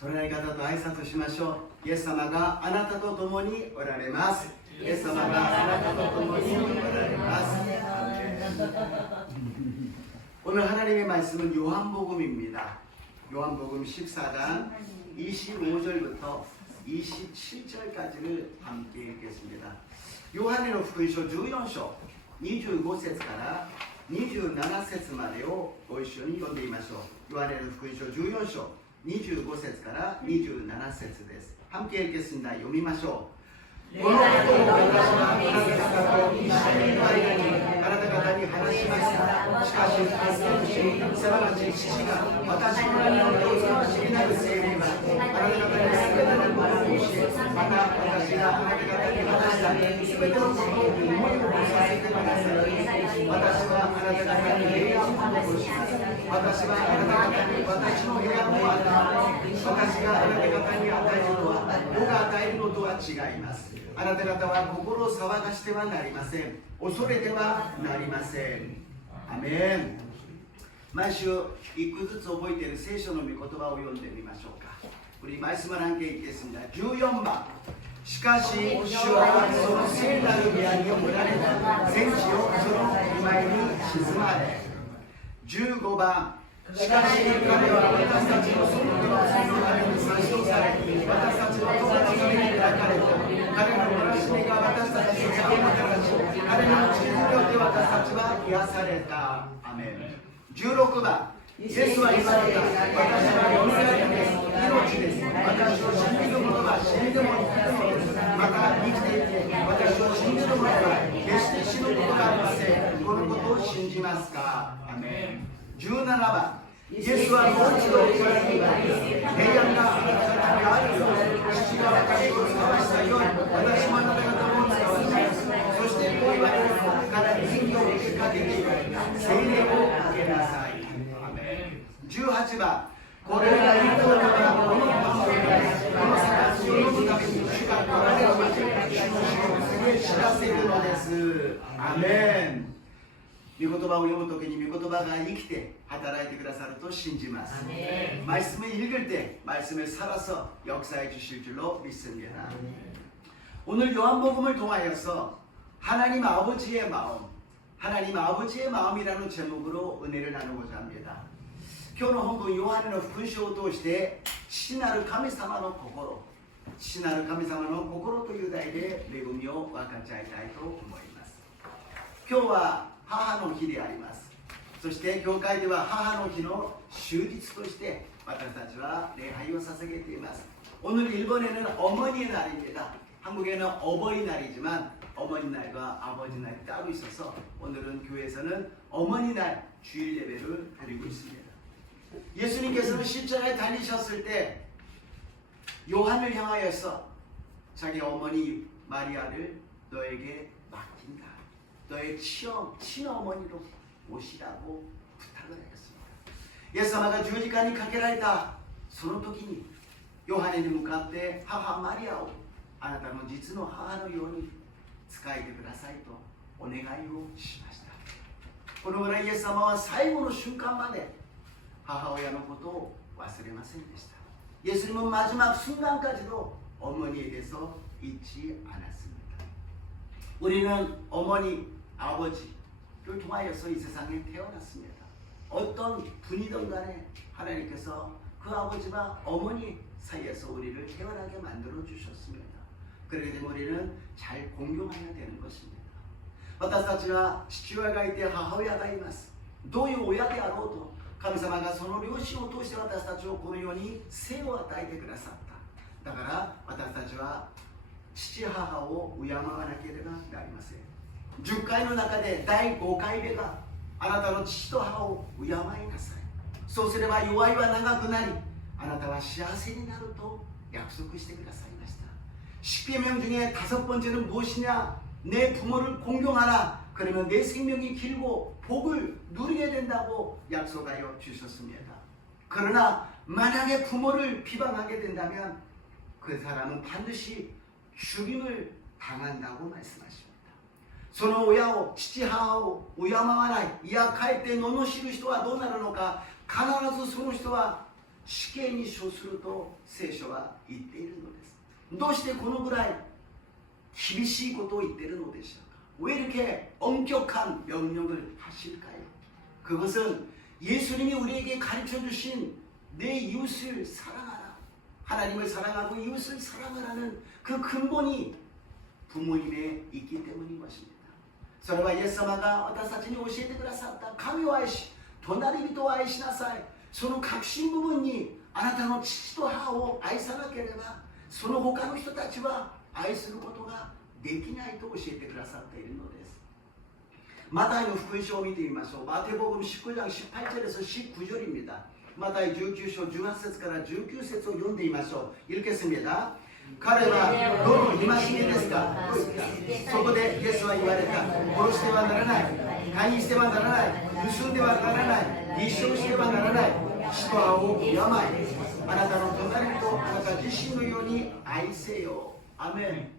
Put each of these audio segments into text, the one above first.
隣の方と挨拶しましょう。イエス様があなたと共におられます。イエス様があなたと共におられます。오늘 하나님의 말씀은 요한복음입니다. 요한복음 14장 25절부터 27절까지를 함께 읽겠습니다. 요한의福音書 14章 25節から27節までをご一緒に読んでみましょう。ヨハネの福音書14章25節から27節です。함께 읽겠습니다. 読みましょう。このことを私はあなた方と一緒にいる間にあなた方に話しました。しかし、すなわち父が私の名によってお使わしになる聖霊はあなた方に全てのことを教え、また私があなた方に話した全てのことを思い起こさせてください。私はあなた方に平安を残します。私はあなた方に私の平安を与えます。私があなた方に与えるのは世が与えるのとは違います。あなた方は心を騒がしてはなりません。恐れてはなりません。アメン。毎週一句ずつ覚えている聖書の御言葉を読んでみましょうか。우리 말씀을 함께 읽겠습니다. 14번. しかし主はその聖なる宮におられた全地をその御前に沈まれ。15番。しかし彼は私たちのその手の罪のために殺傷され、私たちの友達の目に抱かれた。彼の苦しみが私たちの邪魔な形、彼の血によって私たちは癒された。アメン。16番。イエスは言われた。私はよみがえりです。命です。私を信じる者は死んでも生きるのです。また生きていて、私を信じる者は決して死ぬことがありません。このことを信じますか。アメン。17番。イエスはもう一度言われています。平安があなた方にあるように、父が私を使わしたように、私もあなた方も使わします。そしてこう言われるのから義を受けかけている。聖霊をかけなさい。アメン。18番。これが一等からこのパンを食べ、この杯を飲むために主が来られるまで、主の死を告げ知らせるのです。アメン。御言葉を読むときに御言葉が生きて働いてくださると信じます。말씀을 읽을 때 말씀을 살아서 역사해 주실 줄로 믿습니다. 오늘 요한복음을 통하여서 하나님 아버지의 마음, 하나님 아버지의 마음이라는 제목으로 은혜를 나누고자 합니다. 今日の本文ヨハネの福音書を通して父なる神様の心、父なる神様の心という題で恵みを分かち合いたいと思います。今日は母の日であります。そして教会では母の日の終日として私たちは礼拝を捧げています。오늘 일본에는 어머니의 날입니다. 한국에는 어버이날이지만 어머니날과 아버지날이 따로 있어서 오늘은 교회에서는 어머니날 주일 예배를 드리고 있습니다. 예수님께서는 십자가에 달리셨을 때 요한을 향하여서 자기 어머니 마리아를 너에게 맡긴다. 너의 친어머니로 오시라고 부탁을 하였습니다. イエス様が十字架にかけられたその時にヨハネに向かって母マリアをあなたの実の母のように仕えてくださいとお願いをしました。このぐらいイエス様は最後の瞬間まで母親のことを忘れませんでした。 예수님은 마지막 순간까지도 어머니에 대해서 잊지 않았습니다. 우리는 어머니, 아버지를 통하여서 이 세상에 태어났습니다. 어떤 분이든 간에 하나님께서 그 아버지와 어머니 사이에서 우리를 태어나게 만들어 주셨습니다. 그렇게 되면 우리는 잘 공경해야 되는 것입니다. 私たちは父親がいて母親がいます。どういう親であろうと神様がその両親を通して私たちをこの世に生を与えてくださった。だから私たちは父母を敬わなければなりません。10回の中で第5回目があなたの父と母を敬いなさい。そうすれば弱いは長くなりあなたは幸せになると約束してくださいました。 10계명 중에 5번째는 무엇이냐? 내 부모를 공경하라. 그러면 내 생명이 길고 복을 누리게 된다고 약속하여 주셨습니다. 그러나 만약에 부모를 비방하게 된다면 그 사람은 반드시 죽임을 당한다고 말씀하십니다. その親を父母を敬わない、いやかえって罵る人はどうなるのか。必ずその人は死刑に処すると聖書は言っているのです。どうしてこのぐらい厳しいことを言っているのでしょうか。왜 이렇게 엄격한 명령을 하실까요? 그것은 예수님이 우리에게 가르쳐 주신 내 이웃을 사랑하라, 하나님을 사랑하고 이웃을 사랑하라는 그 근본이 부모님에 있기 때문인 것입니다. それはイエス様が私たちに教えてくださった神を愛し隣人を愛しなさい、その核心部分にあなたの父と母を愛さなければその他の人たちは愛することができないと教えてくださっているのです。マタイの福音書を見てみましょう。マタイ복음 19장 18절에서 19절입니다. 마타이 19장 18절から19節を読んでみましょう。읽겠습니다. 彼はどの戒めですかと言った。そこでイエスは言われた。殺してはならない、姦淫してはならない、盗んではならない、立証してはならない、父と母を敬い、あなたの隣人をあなた自身のように愛せよ。アメン。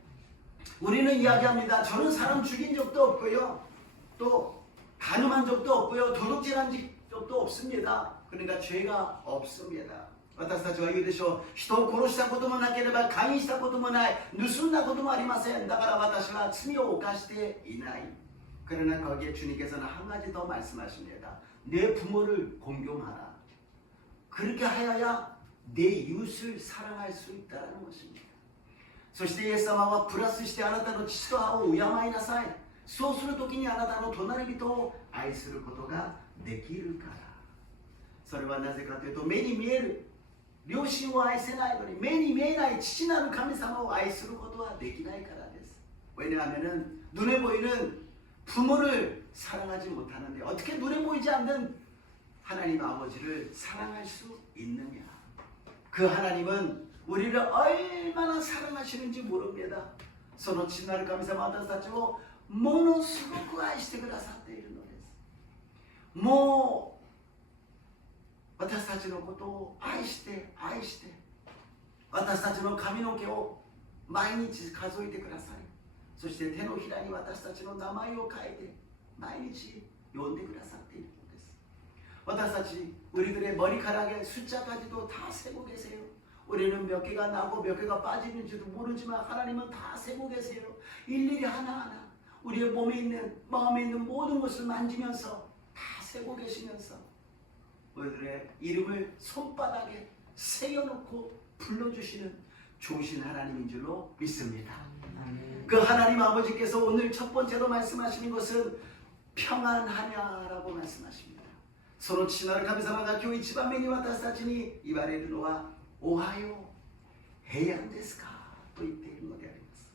우리는 이야기합니다. 저는 사람 죽인 적도 없고요, 또 간음한 적도 없고요, 도둑질한 적도 없습니다. 그러니까 죄가 없습니다. 私たちは言うでしょう。人を殺したこともなければ姦淫したこともない、盗んだこともありません。だから私は罪を犯していない。 그러나 거기에 주님께서는 한 가지 더 말씀하십니다. 내 부모를 공경하라. 그렇게 하여야 내 이웃을 사랑할 수 있다는 것입니다. そしてイエス様はプラスしてあなたの父と母を敬いなさい。そうするときにあなたの隣人を愛することができるから。それはなぜかというと、目に見える両親を愛せないのに目に見えない父なる神様を愛することはできないからです。 왜냐하면 눈에 보이는 부모를 사랑하지 못하는데 어떻게 눈에 보이지 않는 하나님 아버지를 사랑할 수 있느냐. 그 하나님은 우리를 얼마나 사랑하시는지 모릅니다. その父なる神様は私たちをものすごく愛してくださっているのです。もう私たちのことを愛して愛して、私たちの髪の毛を毎日数えてください。そして手のひらに私たちの名前を書いて毎日読んでくださっているのです。私たち 우리들의 머리카락의 숫자까지도 다 세고 계세요. 우리는 몇 개가 나고 몇 개가 빠지는지도 모르지만 하나님은 다 세고 계세요. 일일이 하나하나 우리의 몸에 있는 마음에 있는 모든 것을 만지면서 다 세고 계시면서 우리들의 이름을 손바닥에 새겨놓고 불러주시는 좋으신 하나님인 줄로 믿습니다. 그 하나님 아버지께서 오늘 첫 번째로 말씀하시는 것은 평안하냐라고 말씀하십니다. その父なる神様が今日一番目に私たちに言われるのはおはよう平安ですかと言っているのであります。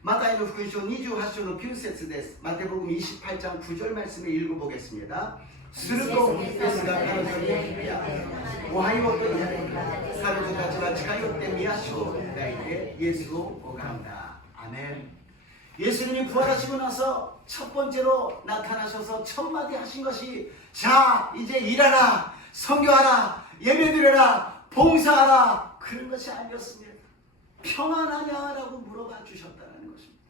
マタイの福音書28章の9節です。マタイ복음 28장 9절 말씀을 읽어보겠습니다. するとイエスが彼女に言った。おはようと言い、彼女たちは近寄って御足を抱いてイエスを拝んだ。アメン。 예수님이 부활하시고 나서 첫 번째로 나타나셔서 첫 마디 하신 것이 자 이제 일하라, 선교하라, 예배드려라, 봉사하라, 그런 것이 아니었습니다. 평안하냐라고 물어봐 주셨다는 것입니다.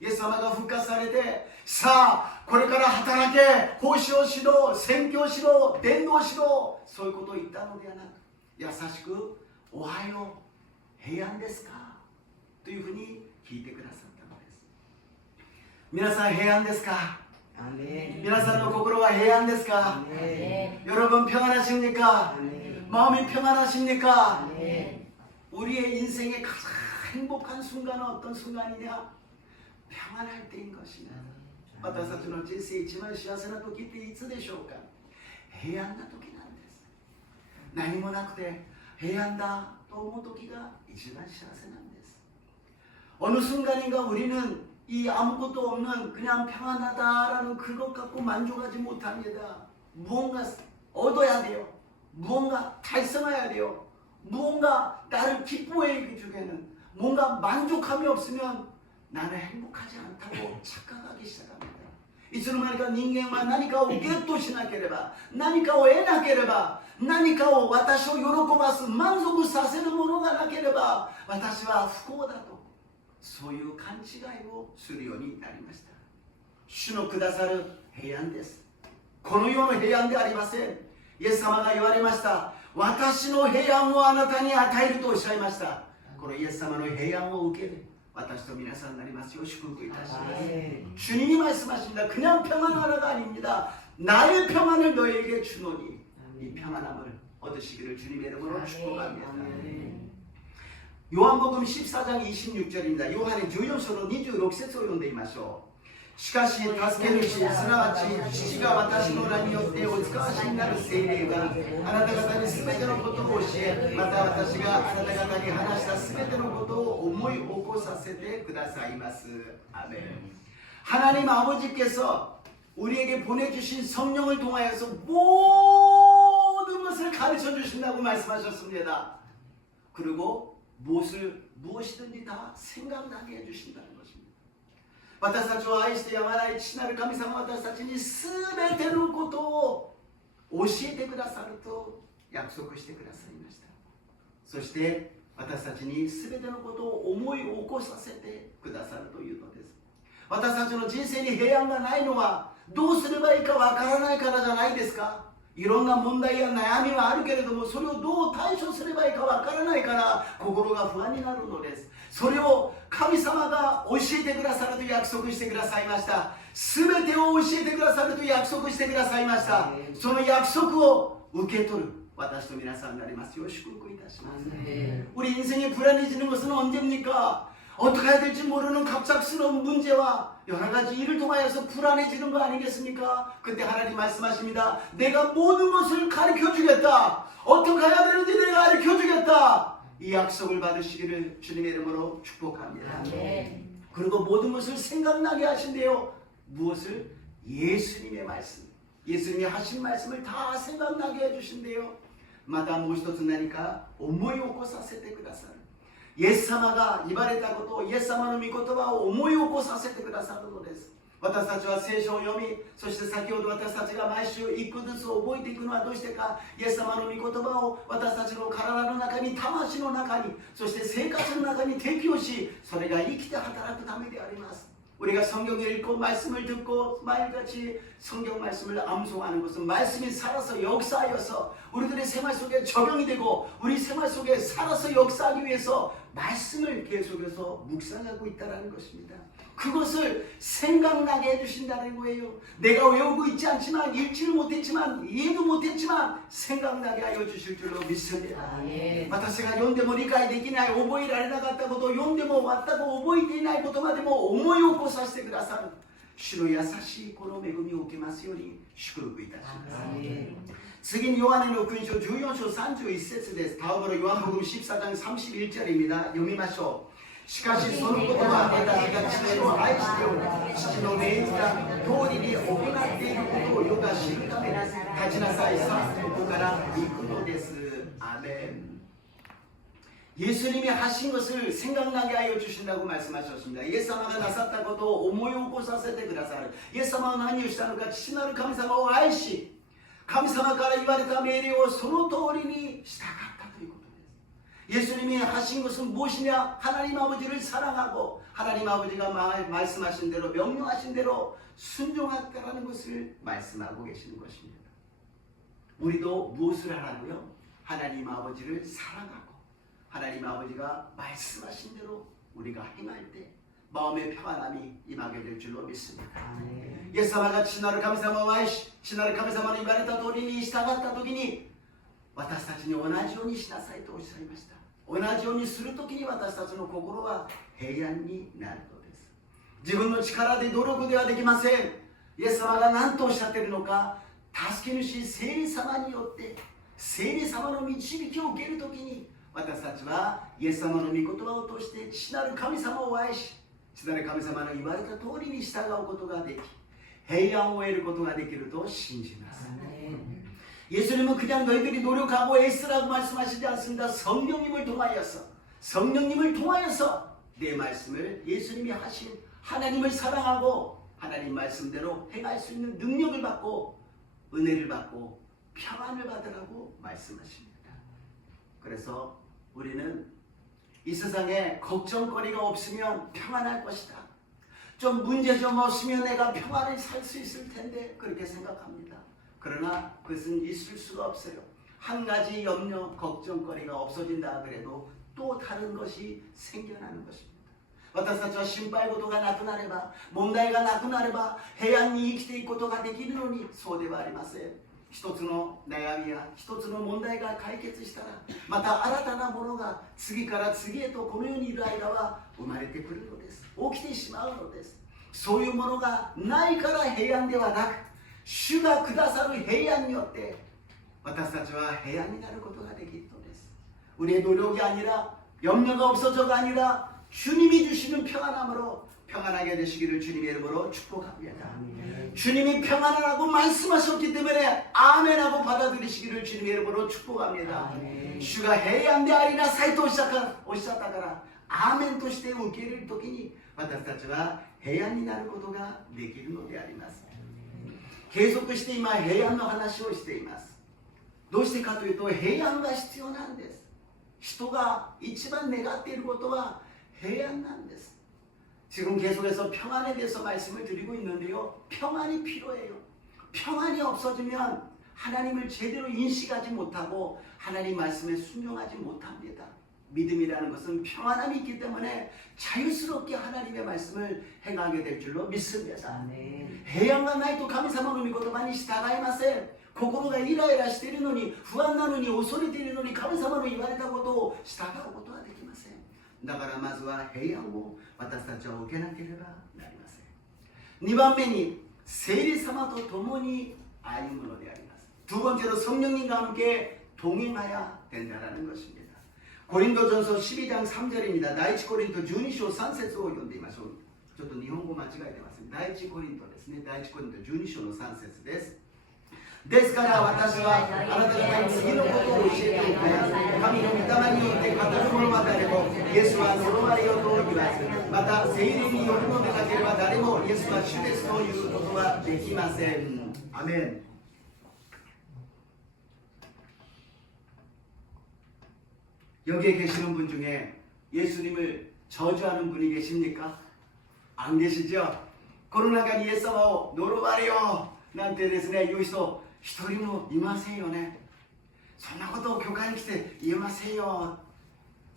イエス様が復活されてさあこれから働け、奉仕をしろ、宣教しろ、伝道しろ、そういうことを言ったのではなく、優しくおはよう平安ですかというふうに聞いてくださったのです。皆さん平安ですか？皆さんの心は平安ですか？ 여러분 평안하십니까? 마음이 평안하십니까? 우리의 인생의 가장 행복한 순간은 어떤 순간이냐? 평안할 때인 것이다. 私たちの人生一番幸せな時っていつでしょうか？平安な時なんです。何もなくて平安だと思う時が一番幸せなんです。 어느 순간인가 우리는 이 아무것도 없는 그냥 평안하다라는 그것 갖고 만족하지 못합니다. 무언가 얻어야 돼요. 무언가 달성해야 돼요. 무언가 나를 기뻐해 주게는 뭔가 만족함이 없으면 나는 행복하지 않다고 착각하기 시작합니다. いつの間にか人間は何かをゲットしなければ、何かを得なければ、何かを私を喜ばす、満足させるものがなければ、私は不幸だと、そういう勘違いをするようになりました。主のくださる平安です。この世の平安ではありません。イエス様が言われました。私の平安をあなたに与えるとおっしゃいました。このイエス様の平安を受ける私と皆さんになりますよう祝福いたします. 주님이 말씀하십니다. 그냥 평안하라가 아닙니다. 나의 평안을 너에게 주노니 이 평안함을 얻으시기를 주님의 이름으로 축복합니다. 요한복음 14장 26절입니다. 요한의 14章の26節を読んでみましょう。しかし助け主すなわち父が私の名によってお使わしになる聖霊があなた方に全てのことを教え、また私があなた方に話した全てのことを思い起こさせてくださいます。아멘. 하나님 아버지께서 우리에게 보내주신 성령을 통하여서 모든 것을 가르쳐 주신다고 말씀하셨습니다. 그리고 무엇이든지 다 생각나게 해주신다는 것입니다. 私たちを愛してやまない父なる神様は私たちに全てのことを教えてくださると約束してくださいました。そして私たちに全てのことを思い起こさせてくださるというのです。私たちの人生に平安がないのはどうすればいいかわからないからじゃないですか。いろんな問題や悩みはあるけれども、それをどう対処すればいいかわからないから心が不安になるのです。それを神様が教えてくださると約束してくださいました。全てを教えてくださると約束してくださいました。その約束を受け取る私と皆さんになりますよう祝福いたします。우리 인생이 불안해지는 것은 언제입니까? 어떻게 해야 될지 모르는 갑작스러운 문제와 여러 가지 일을 통하여서 불안해지는 거 아니겠습니까? 그때 하나님 말씀하십니다. 내가 모든 것을 가르쳐 주겠다. 어떻게 해야 되는지 내가 가르쳐 주겠다. 이 약속을 받으시기를 주님의 이름으로 축복합니다. 그리고 모든 것을 생각나게 하신대요. 무엇을? 예수님의 말씀. 예수님이 하신 말씀을 다 생각나게 해주신대요. またもう一つ何か思い起こさせてくださる。イエス様が言われたことをイエス様の御言葉を思い起こさせてくださるのです。私たちは聖書を読み、そして先ほど私たちが毎週一個ずつ覚えていくのはどうしてか、イエス様の御言葉を私たちの体の中に、魂の中に、そして生活の中に適用し、それが生きて働くためであります。 우리가 성경을 읽고 말씀을 듣고 매일같이 성경 말씀을 암송하는 것은 말씀이 살아서 역사하여서 우리들의 생활 속에 적용이 되고 우리 생활 속에 살아서 역사하기 위해서 말씀을 계속해서 묵상하고 있다는 것입니다. 그것을 생각나게 해주신다는 거예요. 내가 외우고 있지 않지만 읽지를 못했지만 이해도 못했지만 생각나게 하여 주실 줄로 믿습니다. 私が読んでも理解できない覚えられなかったことを読んでも全く覚えていないことまでも思い起こさせてくださる主の優しいこの恵みを受けますように祝福いたします。次にヨハネの福音書14章31節です。다음으로 요한복음 14장 31절입니다. 読みましょう。 しかしそのことは私が父を愛しており父の命じた通りに行っていることを世が知るために立ちなさいさここから行くのです。 아멘. 예수님이 하신 것을 생각나게 하여 주신다고 말씀하셨습니다. 예수님가 나섰다ことを思い起こさせてくださる。イエス様は何をしたのか、父なる神様を愛し、神様から言われた命令をその通りに従ったということです。 예수님이 하신 것은 무엇이냐? 하나님 아버지를 사랑하고 하나님 아버지가 말씀하신 대로 명령하신 대로 순종했다라는 것을 말씀하고 계시는 것입니다. 우리도 무엇을 하라고요? 하나님 아버지를 사랑하고 하나님 아버지가 말씀하신 대로 우리가 행할 때 마음의 평안함이 임하게 될 줄로 믿습니다. 예수님가 지나를 감사하고 지나를 감사하고 이바랬다 도리니従った時に私たちに同じようにしなさいとおっしゃいました。同じようにするときに私たちの心は平安になるのです。自分の力で努力ではできません。イエス様が何とおっしゃっているのか、助け主聖霊様によって聖霊様の導きを受けるときに私たちはイエス様の御言葉を通して父なる神様を愛し、父なる神様の言われた通りに従うことができ、平安を得ることができると信じます。 예수님은 그냥 너희들이 노력하고 애쓰라고 말씀하시지 않습니다. 성령님을 통하여서 내 말씀을 예수님이 하신 하나님을 사랑하고 하나님 말씀대로 행할 수 있는 능력을 받고 은혜를 받고 평안을 받으라고 말씀하십니다. 그래서 우리는 이 세상에 걱정거리가 없으면 평안할 것이다. 좀 문제 좀 없으면 내가 평안을 살 수 있을 텐데 그렇게 생각합니다. 그러나 그것은 있을 수가 없어요. 한 가지 염려, 걱정거리가 없어진다 그래도 또 다른 것이 생겨나는 것입니다. 私たちは心配事がなくなれば、問題がなくなれば平安に生きていくことができるのに、そうではありません。一つの悩みや一つの問題が解決したら、また新たなものが次から次へとこの世にいる間は生まれてくるのです。起きてしまうのです。そういうものがないから平安ではなく、主がくださる平安によって私たちは平安になることができるのです。 우리의 노력이 아니라, 염려가 없어져가 아니라 주님이 주시는 평안함으로 평안하게 되시기를 주님의 이름으로 축복합니다. 주님이 평안하라고 말씀하셨기 때문에 아멘하고 받아들이시기를 주님의 이름으로 축복합니다. 주가 해안대 아리나 사이토 오시다가라 아멘として受け入れるときに私たちは平安になることができるのであります。継続して今平安の話をしています。どうしてかというと平安が必要なんです。人が一番願っていることは平安なんです。 지금 계속해서 평안에 대해서 말씀을 드리고 있는데요, 평안이 필요해요. 평안이 없어지면 하나님을 제대로 인식하지 못하고 하나님 말씀에 순종하지 못합니다. 믿음이라는 것은 평안함이 있기 때문에 자유스럽게 하나님의 말씀을 행하게 될 줄로 믿습니다.平安がないと神様の御言葉に従いません。心がイライラしているのに、不安なのに、恐れているのに、神様の言われたことを従うことはできません。だからまずは平安を私たちは受けなければなりません。2番目に聖霊様と共に歩むのであります。 두 번째로 성령님과 함께 동행해야 된다는 것입니다. 고린도전서 12장 3절입니다. 第一コリント12章3節を読んでみましょう。ちょっと日本語間違えてます。第一コリントですね。第一コリント12章の3節です。 ですから私はあなた方に次のことを教えていく。神の御霊によって語るものは誰もイエスは呪われよと言わず、また聖霊によるのでなければ誰もイエスは主ですということはできません。アメン。 여기에 계시는 분 중에 예수님을 저주하는 분이 계십니까? 안 계시죠? 코로나가イエス様を呪われよなんてですね、言う人一人もいませんよね。そんなことを教会に来て言えませんよ。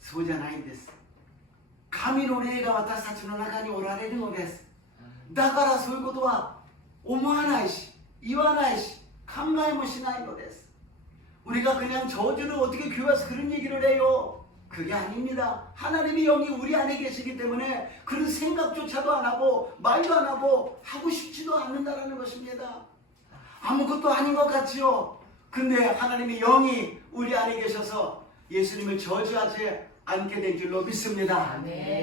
そうじゃないんです。神の霊が私たちの中におられるのです。だからそういうことは思わないし、言わないし、考えもしないのです。 우리가 그냥 저주를 어떻게 교회 와서 그런 얘기를 해요? 그게 아닙니다. 하나님의 영이 우리 안에 계시기 때문에 그런 생각조차도 안 하고 말도 안 하고 하고 싶지도 않는다라는 것입니다. 아무것도 아닌 것 같지요. 근데 하나님의 영이 우리 안에 계셔서 예수님을 저주하지 않게 된 줄로 믿습니다.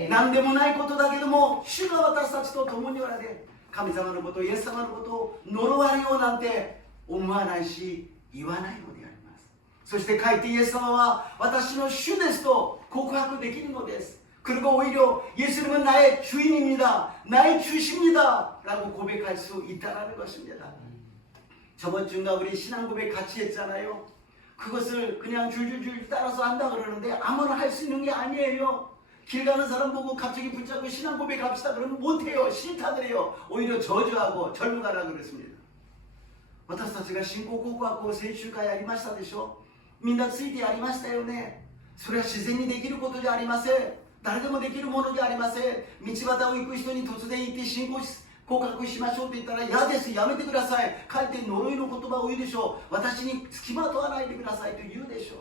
남대문의ことだけども主が私たちと共におられ、神様のこと、イエス様のことを呪われようなんて思わないし言わないのであります。そしてかえってイエス様は私の主ですと告白できるのです。 그리고 오히려 예수님은 나의 주인입니다. 나의 주십니다. 라고 고백할 수 있다는 것입니다. 저번 주인가 우리 신앙 고백 같이 했잖아요. 그것을 그냥 줄줄줄 따라서 한다 그러는데 아무나 할 수 있는 게 아니에요. 길 가는 사람 보고 갑자기 붙잡고 신앙 고백합시다 그러면 못해요. 싫다 그래요. 오히려 저주하고 절로 가라 그랬습니다. 私たちが信仰告白を先週からやりましたでしょ。みんなついてやりましたよね。それは自然にできることじゃありません。誰でもできるものじゃありません。道端を行く人に突然行って信仰告白しましょうと言ったら嫌です、やめてください、かえって呪いの言葉を言うでしょう。私に付きまとわないでくださいと言うでしょう。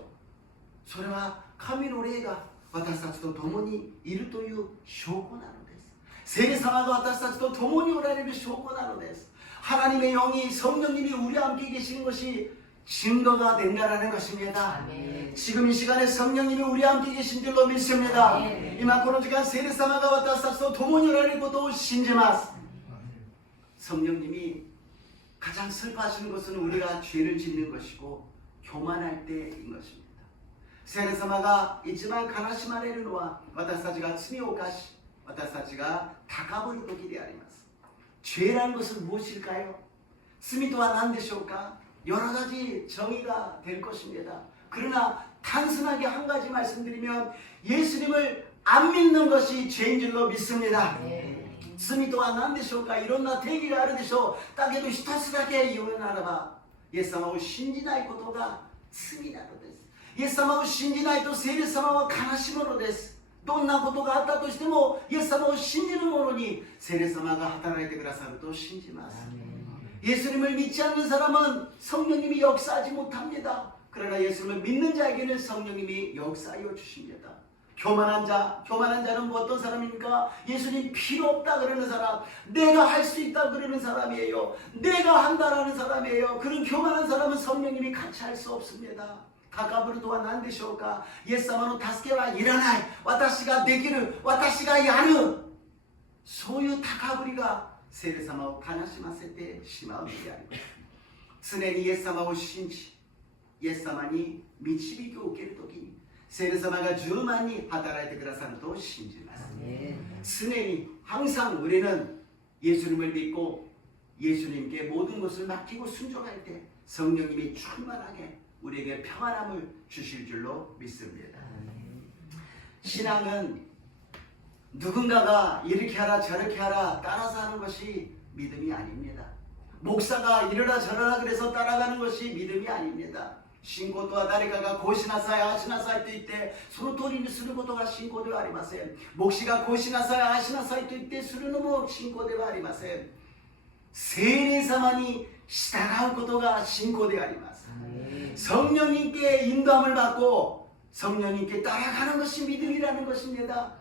それは神の霊が私たちと共にいるという証拠なのです。聖霊様が私たちと共におられる証拠なのです。 하나님의 영이 성령님이 우리와 함께 계시는 것이 증거가 된다라는 것입니다. 지금 이 시간에 성령님이 우리와 함께 계신 줄로 믿습니다. 이만この時間聖霊様が私たちと共におられることを信じます。 성령님이 가장 슬퍼하시는 것은 우리가 죄를 짓는 것이고 교만할 때인 것입니다. 聖霊様が一番悲しまれるのは私たちが罪を犯し私たちが高ぶる時であります。 죄라는 것은 무엇일까요? 罪とは何でしょうか? 여러 가지 정의가 될 것입니다. 그러나 단순하게 한 가지 말씀드리면 예수님을 안 믿는 것이 죄인 줄로 믿습니다. 罪とは何でしょうか? いろんな定義があるでしょう。だけど一つだけ言うならばイエス様を信じないことが罪なのです。イエス様を信じないと聖霊様は悲しむのです。どんなことがあったとしてもイエス様を信じる者に聖霊様が働いてくださると信じます。예수님을 믿지 않는 사람은 성령님이 역사하지 못합니다. 그러나 예수님을 믿는 자에게는 성령님이 역사하여 주십니다. 교만한 자는 어떤 사람입니까? 예수님 필요 없다 그러는 사람, 내가 할 수 있다 그러는 사람이에요. 내가 한다라는 사람이에요. 그런 교만한 사람은 성령님이 같이 할 수 없습니다. 高ぶるとは何でしょうか。イエス様の助けはいらない。私ができる。私がやる。そういう高ぶりが聖霊様を悲しませてしまうのであります。常にイエス様を信じ、イエス様に導きを受けるときに聖霊様が十万に働いてくださると信じます。常に항상 우리는 예수님을 믿고 예수님께 모든 것을 맡기고 순종할 때 성령님이 충만하게 우리에게 평안함을 주실 줄로 믿습니다. 신앙은 누군가가 이렇게 하라 저렇게 하라 따라서 하는 것이 믿음이 아닙니다. 목사가 이러라 저러라 그래서 따라가는 것이 믿음이 아닙니다. 信仰とは誰かがこうしなさいああしなさいと言ってその通りにすることが信仰ではありません。牧師がこうしなさいああしなさいと言ってするのも信仰ではありません。聖霊様に従うことが信仰であります。 성령님께 인도함을 받고 성령님께 따라가는 것이 믿음이라는 것입니다.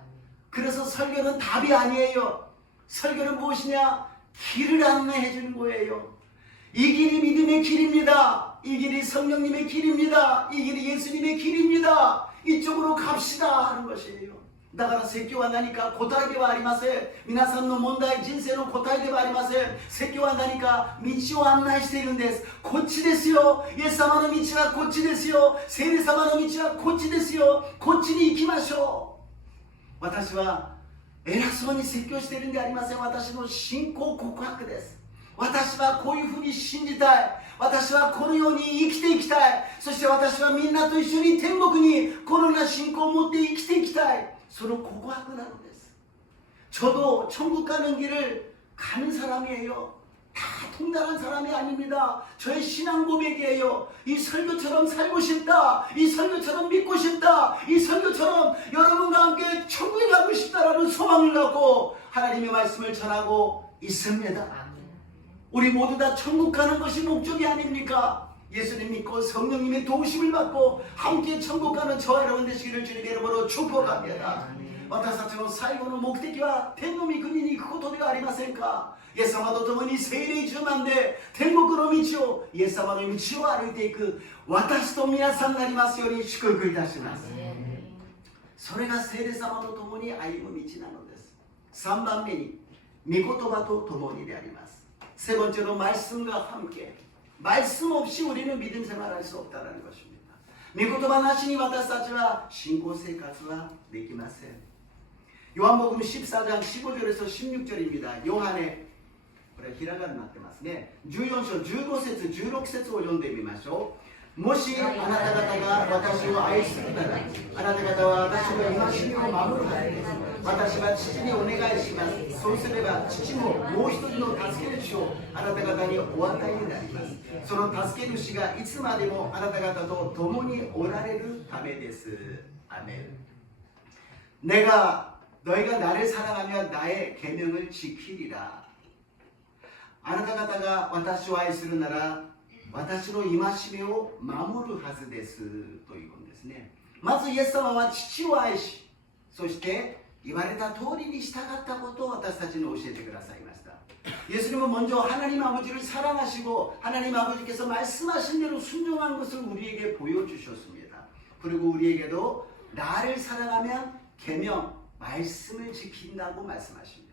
그래서 설교는 답이 아니에요. 설교는 무엇이냐? 길을 안내해 주는 거예요. 이 길이 믿음의 길입니다. 이 길이 성령님의 길입니다. 이 길이 예수님의 길입니다. 이쪽으로 갑시다 하는 것이에요. だから説教は何か答えではありません。皆さんの問題、人生の答えではありません。説教は何か道を案内しているんです。こっちですよ。イエス様の道はこっちですよ。聖霊様の道はこっちですよ。こっちに行きましょう。私は偉そうに説教しているんではありません。私の信仰告白です。私はこういうふうに信じたい。私はこのように生きていきたい。そして私はみんなと一緒に天国にこのような信仰を持って生きていきたい。 서로 고고하구나 그랬어. 저도 천국 가는 길을 가는 사람이에요. 다 통달한 사람이 아닙니다. 저의 신앙 고백이에요. 이 설교처럼 살고 싶다. 이 설교처럼 믿고 싶다. 이 설교처럼 여러분과 함께 천국에 가고 싶다라는 소망을 갖고 하나님의 말씀을 전하고 있습니다. 우리 모두 다 천국 가는 것이 목적이 아닙니까? 예수님 믿고 성령님의 도우심을 받고 함께 천국 가는 저와 여러분 되시기를 주님의 이름으로 축복합니다. 私たちの最後の目的は天の御国に行くことではありませんか。イエス様と共に聖霊充満で天国の道をイエス様の道を歩いていく私と皆さんになりますように祝福いたします。それが聖霊様と共に歩む道なのです。3番目に御言葉と共にであります。세 번째로 말씀과 함께 말씀 없이 우리는 믿음 생활할 수 없다는 것입니다. 미고토바 나시니 와타시타치와 신고 생활はできません. 요한복음 14장 15절에서 16절입니다. 요한의これひらがなになってますね. 14章15節16節を読んでみましょう. もしあなた方が私を愛するならあなた方は私の戒めを守るはずです。私は父にお願いします。そうすれば父ももう一人の助け主をあなた方にお与えになります。その助け主がいつまでもあなた方と共におられるためです。アメン。 너희가 나를 사랑하면 나의 계명을 지키리라. あなた方が私を愛するなら私の戒めを守るはずですということですね。まずイエス様は父を愛し、そして言われた通りに従ったことを私たちに教えてくださいました。 예수님은 먼저 하나님 아버지를 사랑하시고 하나님 아버지께서 말씀하신 대로 순종한 것을 우리에게 보여주셨습니다. 그리고 우리에게도 나를 사랑하면 계명, 말씀을 지킨다고 말씀하십니다.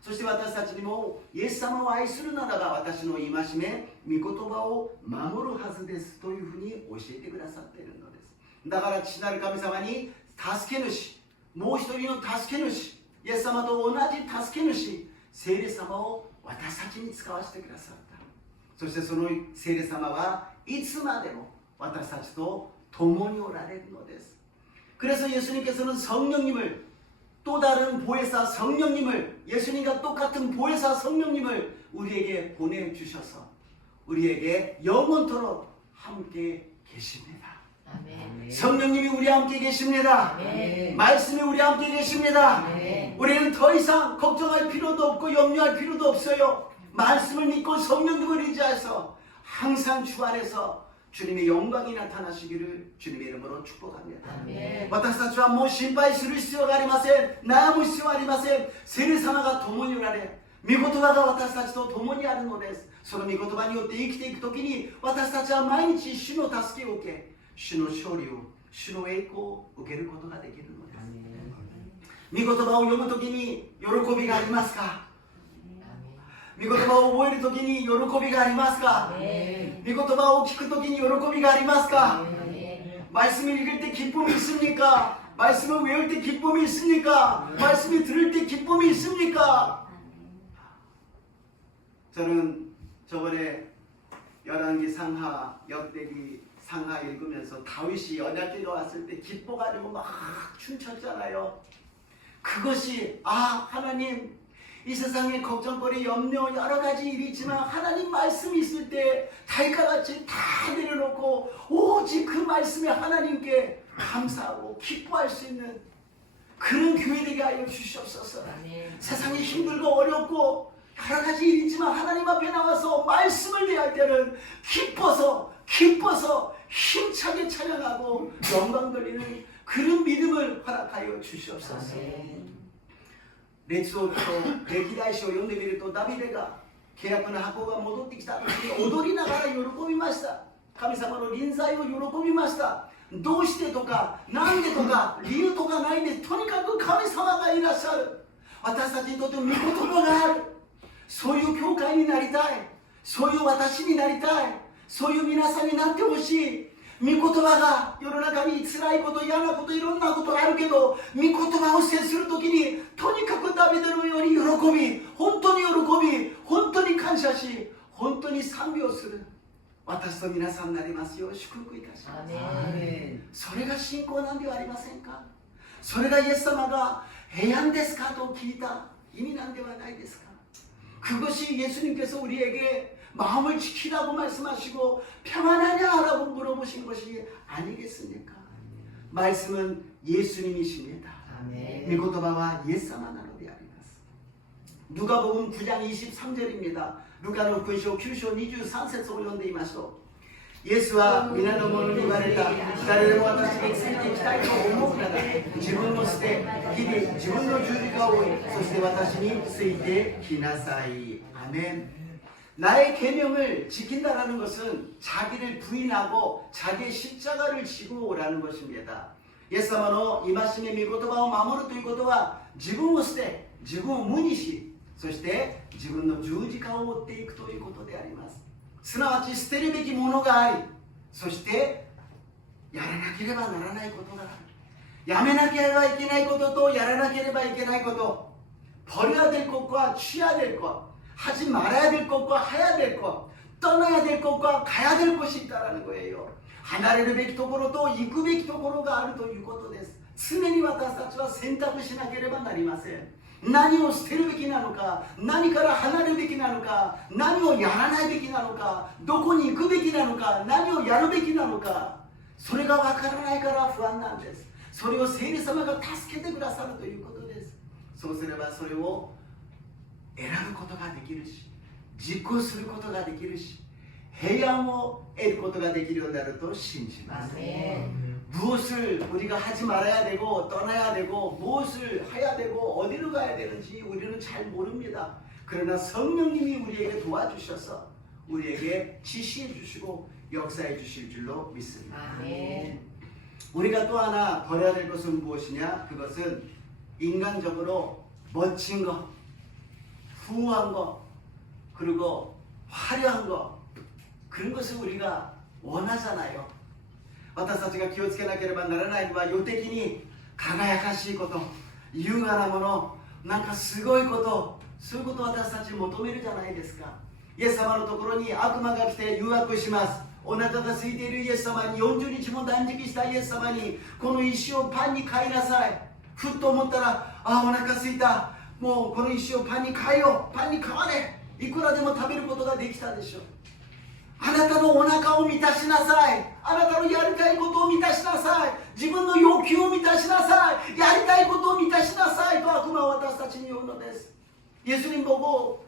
そして私たちにもイエス様を愛するならば私の戒め、御言葉を守るはずですというふうに教えてくださっているのです。だから父なる神様に助け主、もう一人の助け主、イエス様と同じ助け主、聖霊様を私たちに使わせてくださった。そしてその聖霊様はいつまでも私たちと共におられるのです。 그래서 예수님께서는 성령님을 또 다른 보혜사 성령님을 예수님과 똑같은 보혜사 성령님을 우리에게 보내주셔서 우리에게 영원토록 함께 계십니다. 아멘. 성령님이 우리 함께 계십니다. 아멘. 말씀이 우리 함께 계십니다. 아멘. 우리는 더 이상 걱정할 필요도 없고 염려할 필요도 없어요. 말씀을 믿고 성령님을 의지해서 항상 주 안에서 주님의 영광이 나타나시기를 주님의 이름으로 축복합니다. 아멘. 私たちはもう心配する必要がありません。悩む必要はありません。聖霊様が共におられ、御言葉が私たちと共にあるのです。その御言葉によって生きていくときに、私たちは毎日主の助けを受け、主の勝利を、主の栄光を受けることができるのです。御言葉を読むときに喜びがありますか？御言葉を覚えるときに喜びがありますか？御言葉を聞くときに喜びがありますか？ 말씀을 읽을 때 기쁨이 있습니까? 말씀을 외울 때 기쁨이 있습니까? 말씀을 들을 때 기쁨이 있습니까? 저는 저번에 열왕기 상하, 역대기 상하 읽으면서 다윗이 언약궤가 왔을 때 기뻐가지고 막 춤췄잖아요. 그것이 하나님, 이 세상에 걱정거리, 염려, 여러 가지 일이 있지만 하나님 말씀이 있을 때 다윗과 같이 다 내려놓고 오직 그 말씀에 하나님께 감사하고 기뻐할 수 있는 그런 교회 되게 하여 주시옵소서. 세상이 힘들고 어렵고 여러 가지 일이 있지만 하나님 앞에 나와서 말씀을 대할 때는 기뻐서 힘차게 찬양하고 영광 돌리는 그런 믿음을 허락하여 주시옵소서. 列王と歴代史を読んでみると、ダビデが契約の箱が戻ってきた時に踊りながら喜びました。神様の臨在を喜びました。どうしてとかなんでとか理由とかないんです。とにかく神様がいらっしゃる。私たちにとって御言葉がある。そういう教会になりたい。そういう私になりたい。そういう皆さんになってほしい。御言葉が世の中に辛いこと嫌なこといろんなことがあるけど、御言葉を接するときにとにかくダビデのように喜び、本当に喜び、本当に感謝し、本当に賛美をする私と皆さんになりますよう祝福いたします。それが信仰なんではありませんか？それがイエス様が平安ですかと聞いた意味なんではないですか？ 그것이 예수님께서 우리에게 마음을 지키라고 말씀하시고 평안하냐라고 물어보신 것이 아니겠습니까? 말씀은 예수님이십니다. 미고토바와 예사마나로데 아리마스. 누가복음 9장 23절입니다. 루카노 9章 9章 23節を読んでいましょう。イエスは皆の者に言われた。誰でも私についてきたいと思うなら自分を捨て、日々自分の十字架を追い、そして私についてきなさい。アメン。 나의 계명을 지킨다라는 것은 자기를 부인하고 자기의 십자가를 지고 오라는 것입니다. イエス様の戒め御言葉を守るということは自分を捨て、自分を無にし、そして自分の十字架を追っていくということであります。すなわち捨てるべきものがあり、そしてやらなければならないことがある。やめなければいけないこととやらなければいけないこと、 버려야 될 것과 취해야 될 것, 하지 말아야 될 것과 해야 될 것, 떠나야 될 것과 가야 될 것이 있다는 거예요. 離れるべきところと行くべきところがあるということです。常に私たちは選択しなければなりません。何を捨てるべきなのか、何から離れるべきなのか、何をやらないべきなのか、どこに行くべきなのか、何をやるべきなのか、それがわからないから不安なんです。それを聖霊様が助けてくださるということです。そうすればそれを選ぶことができるし、実行することができるし、平安を得ることができるようになると信じます。 무엇을 우리가 하지 말아야 되고 떠나야 되고 무엇을 해야 되고 어디로 가야 되는지 우리는 잘 모릅니다. 그러나 성령님이 우리에게 도와주셔서 우리에게 지시해 주시고 역사해 주실 줄로 믿습니다. 아멘. 우리가 또 하나 버려야 될 것은 무엇이냐? 그것은 인간적으로 멋진 것, 후한 것, 그리고 화려한 것, 그런 것을 우리가 원하잖아요. 私たちが気をつけなければならないのは世的に輝かしいこと、優雅なもの、なんかすごいこと、そういうことを私たち求めるじゃないですか。イエス様のところに悪魔が来て誘惑します。お腹が空いているイエス様に、40日も断食したイエス様に、この石をパンに変えなさい。ふっと思ったら、お腹空いた、もうこの石をパンに変えよう、パンに変われ、いくらでも食べることができたでしょう。あなたのお腹を満たしなさい。あなたのやりたいことを満たしなさい。自分の要求を満たしなさい。やりたいことを満たしなさいと悪魔は私たちに言うのです。예수님 보고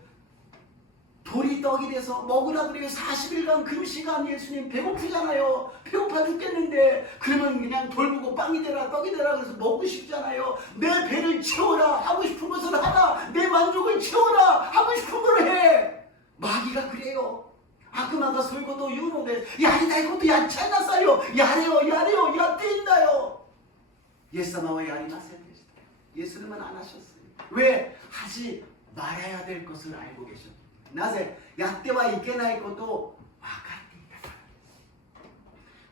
돌이 떡이 돼서 먹으라 그래요. 40일간 금시간 예수님 배고프잖아요. 배고파 죽겠는데 그러면 그냥 돌 보고 빵이 되라 떡이 되라 그래서 먹고 싶잖아요. 내 배를 채워라. 하고 싶은 것을 하라. 내 만족을 채워라. 하고 싶은 걸 해. 마귀가 그래요.悪魔がそういうことを言うので、やりたいことやっちゃいなさいよ。やれよ、やれよ、やっていいんだよ。イエス様はやりませんでした。예수님은 안 하셨어요. 왜? 하지 말아야 될 것을 알고 계셨다. なぜやってはいけないことを分かっていたか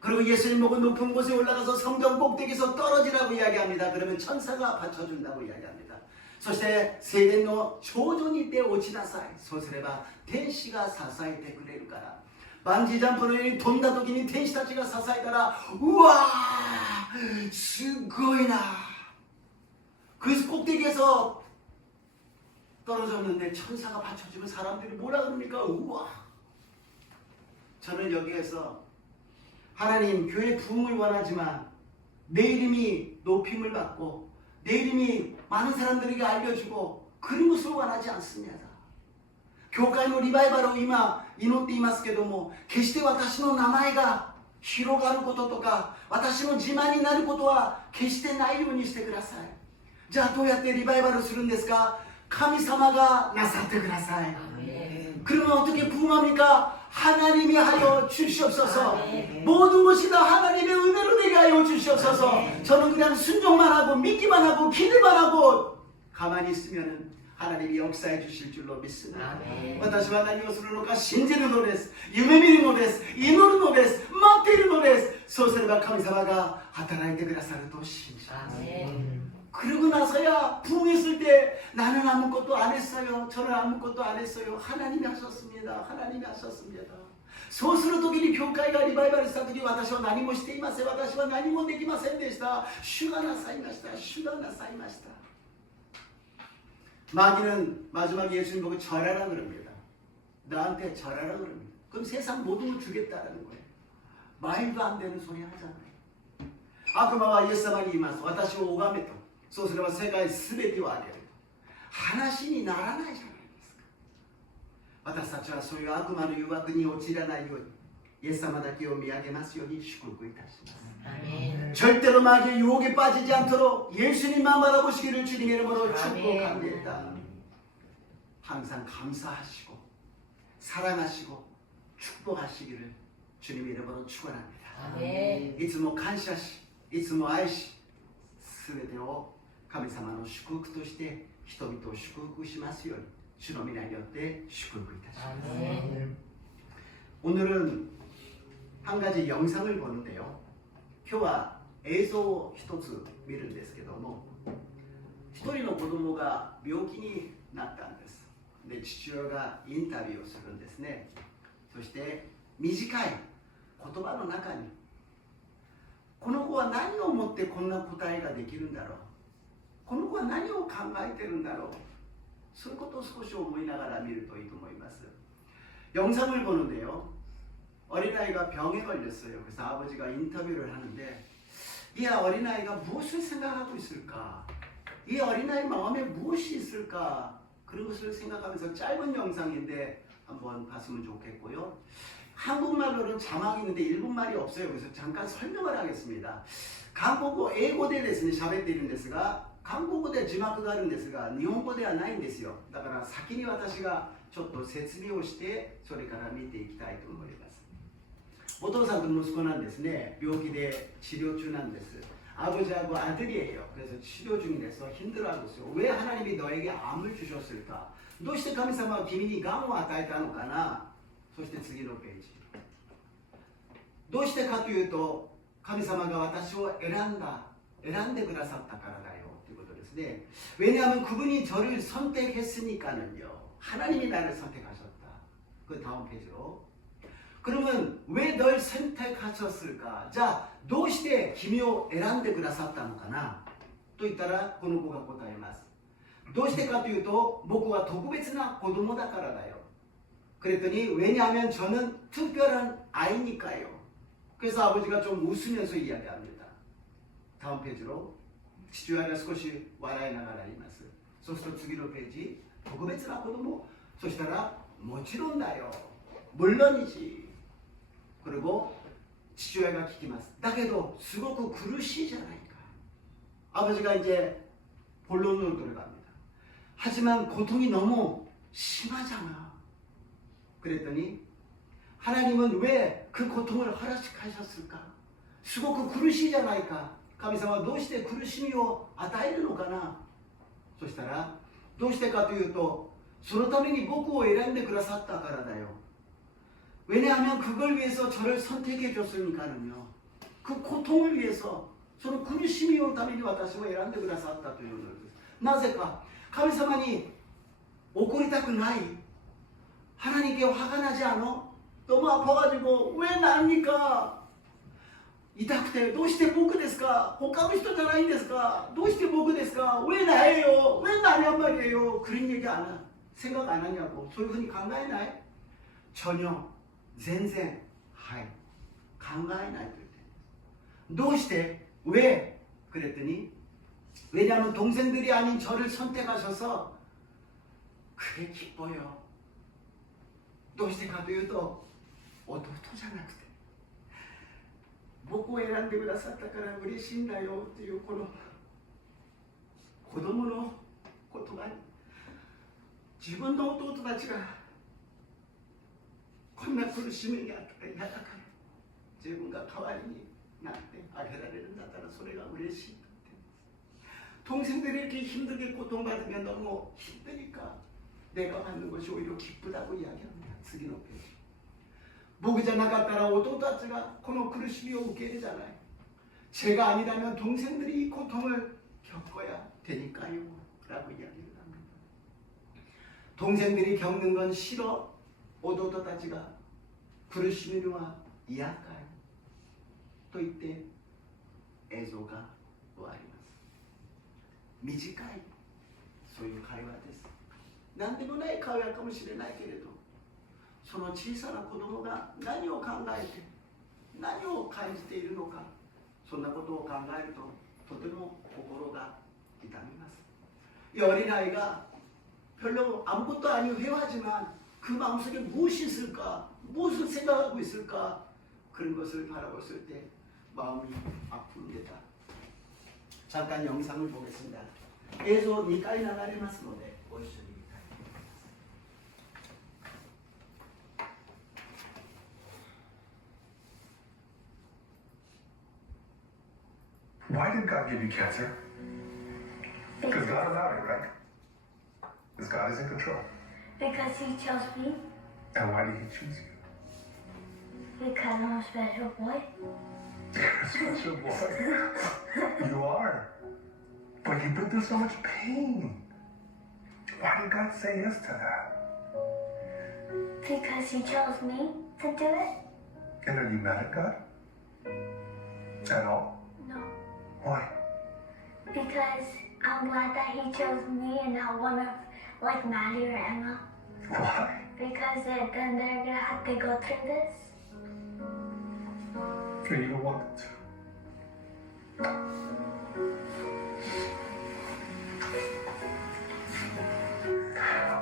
らです。 그리고 예수님 보고 높은 곳에 올라가서 성전 꼭대기에서 떨어지라고 이야기합니다. 그러면 천사가 받쳐준다고 이야기합니다. そして聖殿の頂上にて落ちなさい。そうすれば天使が支えてくれるから。バンジージャンプのように飛んだ時に天使たちが支えたら、うわーすごいな。 그래서 꼭대기에서 떨어졌는데 천사가 받쳐주면 사람들이 뭐라 그럽니까? 우와. 저는 여기에서 하나님 교회 부흥을 원하지만 내 이름이 높임을 받고 내 이름이 많은 사람들에게 알려주고 그런 것을 원하지 않습니다. 教会のリバイバルを今祈っていますけども、決して私の名前が広がることとか私の自慢になることは決してないようにしてください。じゃあどうやってリバイバルするんですか？神様がなさってください。 그러면 어떻게 부흥합니까? 하나님이 하여 주시옵소서. 모든 것이 다 하나님의 은혜로 되게 하여 주시옵소서. 저는 그냥 순종만 하고 믿기만 하고 기대만 하고 가만히 있으면 하나님이 역사해 주실 줄로 믿습니다. 私は何をするのか信じるのです。夢見るのです。祈るのです。待っているのです。そうすれば神様が働いてくださると信じます。 그러고 나서야 부흥했을 때 나는 아무것도 안 했어요. 저는 아무것도 안 했어요. 하나님이 하셨습니다. 하나님이 하셨습니다. そうするときに教会がリバイバルしたとき、私は何もしていません。私は何もできませんでした。主がなさいました。主がなさいました。 마귀는 마지막에 예수님 보고 절하라 그럽니다. 나한테 절하라 그럽니다. 그럼 세상 모든 걸 주겠다라는 거예요. 말도 안 되는 소리 하잖아요. 悪魔はイエス様に言います。私を拝めと。そうすれば世界すべてをあげると。話にならないじゃないですか。私たちはそういう悪魔の誘惑に陥らないように、イエス様だけを見上げますように祝福いたします。 절대로 마귀의 유혹에 빠지지 않도록 예수님만 바라보시기를 주님의 이름으로 축복합니다. 항상 감사하시고 사랑하시고 축복하시기를 주님의 이름으로 축원합니다. いつも感謝し、いつも愛し、すべてを神様の祝福として人々を祝福しますように主の皆によって祝福いたします。 오늘은 한 가지 영상을 보는데요. 今日は映像を一つ見るんですけども、一人の子供が病気になったんです。で、父親がインタビューをするんですね。そして短い言葉の中に、この子は何を思ってこんな答えができるんだろう、この子は何を考えてるんだろう、そういうことを少し思いながら見るといいと思います。 영상을 보는데요. 어린아이가 병에 걸렸어요. 그래서 아버지가 인터뷰를 하는데 이 어린아이가 무엇을 생각하고 있을까? 이 어린아이 마음에 무엇이 있을까? 그런 것을 생각하면서 짧은 영상인데 한번 봤으면 좋겠고요. 한국말로는 자막이 있는데 일본말이 없어요. 그래서 잠깐 설명을 하겠습니다. 한국어英語でですね喋っているんですが、韓国で字幕があるんですが、日本語ではないんですよ。だから先に私がちょっと説明をしてそれから見ていきたいと思います。 お父さんと息子なんですね。病気で治療中なんです。 아버지하고 아들이에요. 그래서 치료 중이라서 힘들어하고 있어요. 왜 하나님이 너에게 암을 주셨을까? どうして神様は君にがんを与えたのかな。そして次のページ。どうしてかというと、神様が私を選んでくださったからだよということですね。 왜냐하면 그분이 저를 선택했으니까는요. 하나님이 나를 선택하셨다. 그 다음 페이지로. 그러면 왜 널 선택하셨을까? 자, どうして君を選んでくださったのかなと言ったら、この子が答えます。どうしてかというと、僕は特別な子供だからだよ。 그랬더니 왜냐하면 저는 특별한 아이니까요. 그래서 아버지가 좀 웃으면서 이야기합니다. 다음 페이지로 父親が少し笑いながら言います。そうすると次のページ、特別な子供。そしたらもちろんだよ。 물론이지. 그리고 父親が聞きます。だけどすごく苦しいじゃないか. 아버지가 이제 본론으로 들어갑니다. 하지만 고통이 너무 심하잖아. 그랬더니 하나님은 왜 그 고통을 허락하셨을까? すごく苦しいじゃないか. 神様はどうして苦しみを与えるのかな。そしたらどうしてかというとそのために僕を選んでくださったからだよ。 왜냐하면 그걸 위해서 저를 선택해 줬으니까는요. 그 고통을 위해서, その苦しみのために私を選んでくださったというのです。なぜか神様に怒りたくない。 하나님께 화가 나지 않아? 너무 아파가지고 왜 나입니까? 痛くてどうして僕ですか? 他の人じゃないんですか? どうして僕ですか? 왜 나예요? 왜 나냔 말이에요? 그런 얘기 안 하, 생각 안 하냐고. そういうふうに考えない? 전혀 全然はい考えないと言ってる。どうして? 왜? 그랬더니 왜냐하면 동생들이 아닌 저를 선택하셔서 그게 기뻐요. どうしてかというと弟じゃなくて僕を選んでくださったから嬉しいんだよっていうこの子供の言葉に自分の弟たちがこんな苦しみがあったら嫌だから自分が代わりになってあげられるんだったらそれが嬉しいと言っています。 동생들이 이렇게 힘들게 고통받으면 너무 힘드니까 내가 받는 것이 오히려 기쁘다고 이야기합니다. 次のページ。僕じゃなかったら弟たちがこの苦しみを受け入れじゃない。 제가 아니라면 동생들이 이 고통을 겪어야 되니까요 라고 이야기를 합니다. 동생들이 겪는 건 싫어. 弟たちが苦しみるのは嫌かいと言って映像が終わります。短いそういう会話です。何でもない会話かもしれないけれどその小さな子供が何を考えて何を感じているのかそんなことを考えるととても心が痛みます。이 어린아이가 별로 아무것도 아닌 회화지만 그 마음속에 무엇이 있을까? 무엇을 생각하고 있을까? 그런 것을 바라봤을 때 마음이 아픕니다. 잠깐 영상을 보겠습니다. 映像2回流れますのでご一緒に見たいと思います。 Why did God give you cancer? Because God allowed it, right? Because God is in control. Because he chose me. And why did he choose you? Because I'm a special boy. You're a special boy. You are. But you've been through so much pain. Why did God say yes to that? Because he chose me to do it. And are you mad at God? At all? No. Why? Because I'm glad that he chose me and not one of like Maddie or Emma. Why? Because then they're gonna have to go through this. And you don't want them to.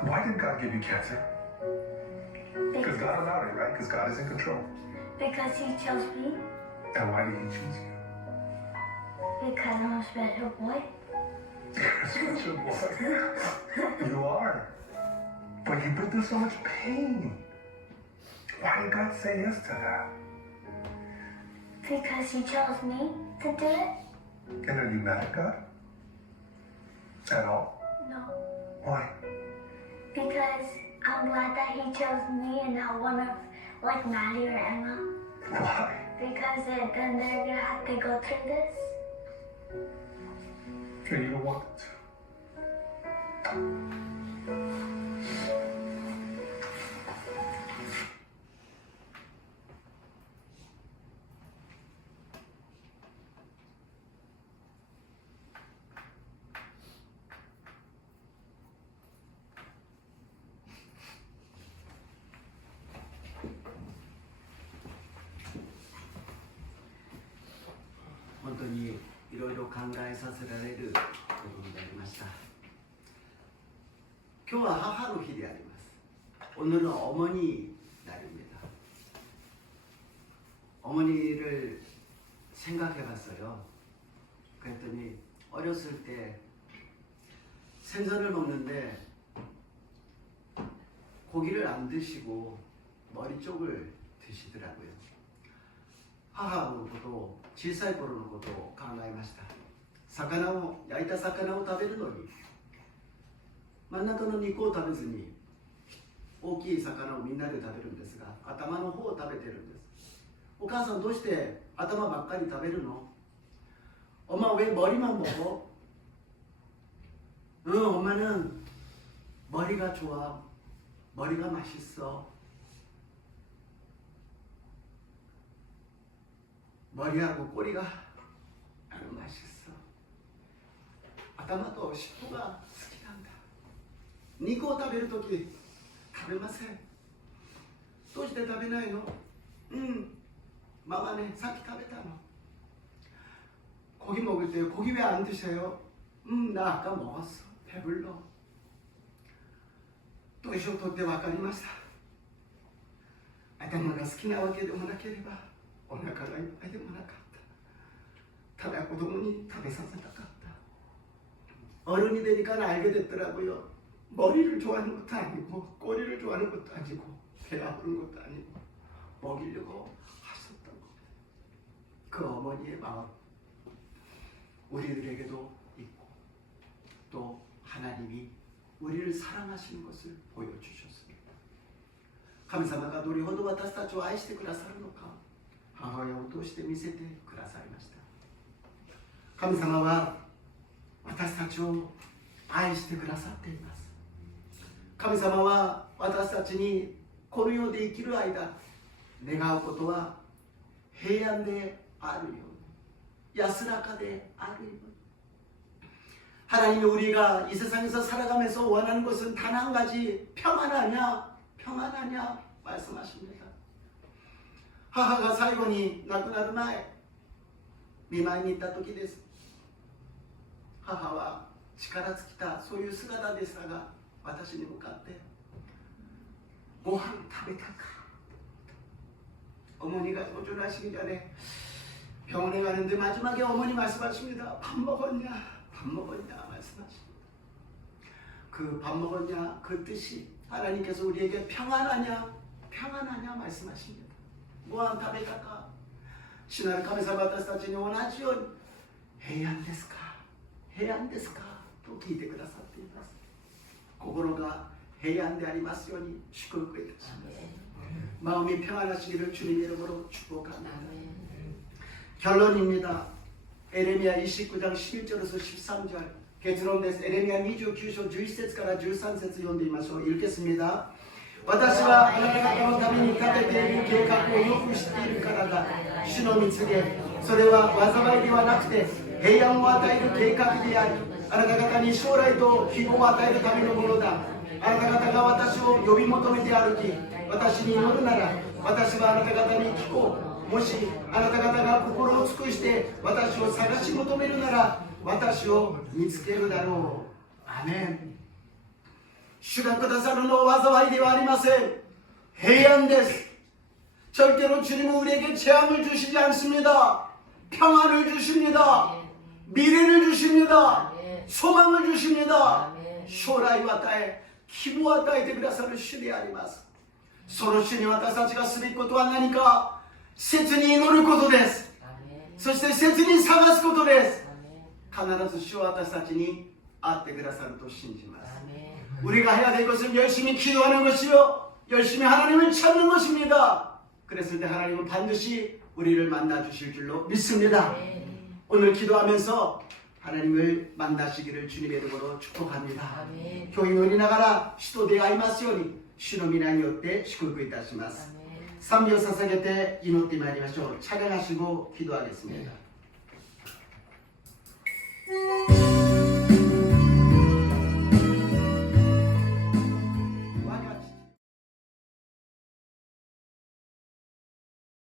Why did God give you cancer? Because God allowed it, right? Because God is in control. Because he chose me. And why did he choose you? Because I'm a special boy. You're a special boy. You are. But you've been through so much pain. Why did God say yes to that? Because he chose me to do it. And are you mad at God? At all? No. Why? Because I'm glad that he chose me and not one of like Maddie or Emma. Why? Because then they're gonna have to go through this. And you don't want them to. 本当にいろいろ考えさせられることでありました。今日は母の日であります。 오늘은 어머니 날입니다. 어머니를 생각해 봤어요. 그랬더니 어렸을 때 생선을 먹는데 고기를 안 드시고 머리 쪽을 드시더라고요.母のことを小さい頃のことを考えました。焼いた魚を食べるのに真ん中の肉を食べずに大きい魚をみんなで食べるんですが、頭の方を食べてるんです。お母さんどうして頭ばっかり食べるの？ 엄마 왜 머리만 먹어? 응, 엄마는 머리가 좋아. 머리가 맛있어. 머리하고 꼬리가 아주 맛있어. 아따마도 식구가 스키난다. 니코 食べるとき食べません。どうして食べないの？ママね、さっき食べたの。 고기 먹을 때 고기 왜 안 드셔요? 나 아까 먹었어. 배불러. 年を取って分かりました。頭が好きなわけでもなければお腹がいっぱいでもなかった。ただ子供に食べさせたかった。 어른이 되니까 알게 됐더라고요. 머리를 좋아하는 것도 아니고 꼬리를 좋아하는 것도 아니고 배가 부른 것도 아니고 먹이려고 하셨던 겁니다. 그 어머니의 마음 우리들에게도 있고 또 하나님이 우리를 사랑하시는 것을 보여주셨습니다. 神様がどれほど私たちを愛してくださるのか母親を通して見せてくださいました。神様は私たちを愛してくださっています。神様は私たちにこの世で生きる間願うことは平安であるように 야스라카데 아르이브. 하나님이 우리가 이 세상에서 살아가면서 원하는 것은 단 한 가지 평안하냐 평안하냐 말씀하십니다. 하하가 사이고니 나쿠나루前見舞いに行った時です。母は力尽きたそういう姿でしたが私に向かってご飯食べたか 어머니가 소중하시기 전에 병원에 가는데 마지막에 어머니 말씀하십니다. 밥 먹었냐? 밥 먹었냐? 말씀하십니다. 그 밥 먹었냐? 그 뜻이 하나님께서 우리에게 평안하냐? 평안하냐? 말씀하십니다. 뭐한食べたか? 신하를 감사私たちに同じように平安ですか?平安ですか? と聞いてくださっています。心が平安でありますように祝福いたします。 마음이 평안하시기를 주님 이름으로 축복합니다. 결론입니다. 에레미야 29장 11절에서 13절 결론です. 에레미야 29장 11節から13節読んでみましょう。 읽겠습니다. 私はあなた方のために立てている計画をよく知っているからだ。主の御告げ、それは災いではなくて平安を与える計画であり、あなた方に将来と希望を与えるためのものだ。あなた方が私を呼び求めて歩き、私に祈るなら私はあなた方に聞こう。もしあなた方が心を尽くして私を探し求めるなら私を見つけるだろう。アメン。主がくださるのは災いではありません。平安です。 절대로 주님은 우리에게 재앙을 주시지 않습니다. 평안을 주십니다. 미래를 주십니다. 소망을 주십니다. 将来を与え希望を与えてくださる主であります。その主に私たちがすべきことは何か、切に祈ることです。そして切に探すことです。必ず主は私たちに会ってくださると信じます。 우리가 해야 될 것은 열심히 기도하는 것이요 열심히 하나님을 찾는 것입니다. 그랬을 때 하나님은 반드시 우리를 만나 주실 줄로 믿습니다. 오늘 기도하면서 하나님을 만나시기를 주님의 이름으로 축복합니다. 교회にながら主と出会いますように主の皆によって祝福いたします。賛美を捧げて祈ってまいりましょう。찬양하시고 기도하겠습니다.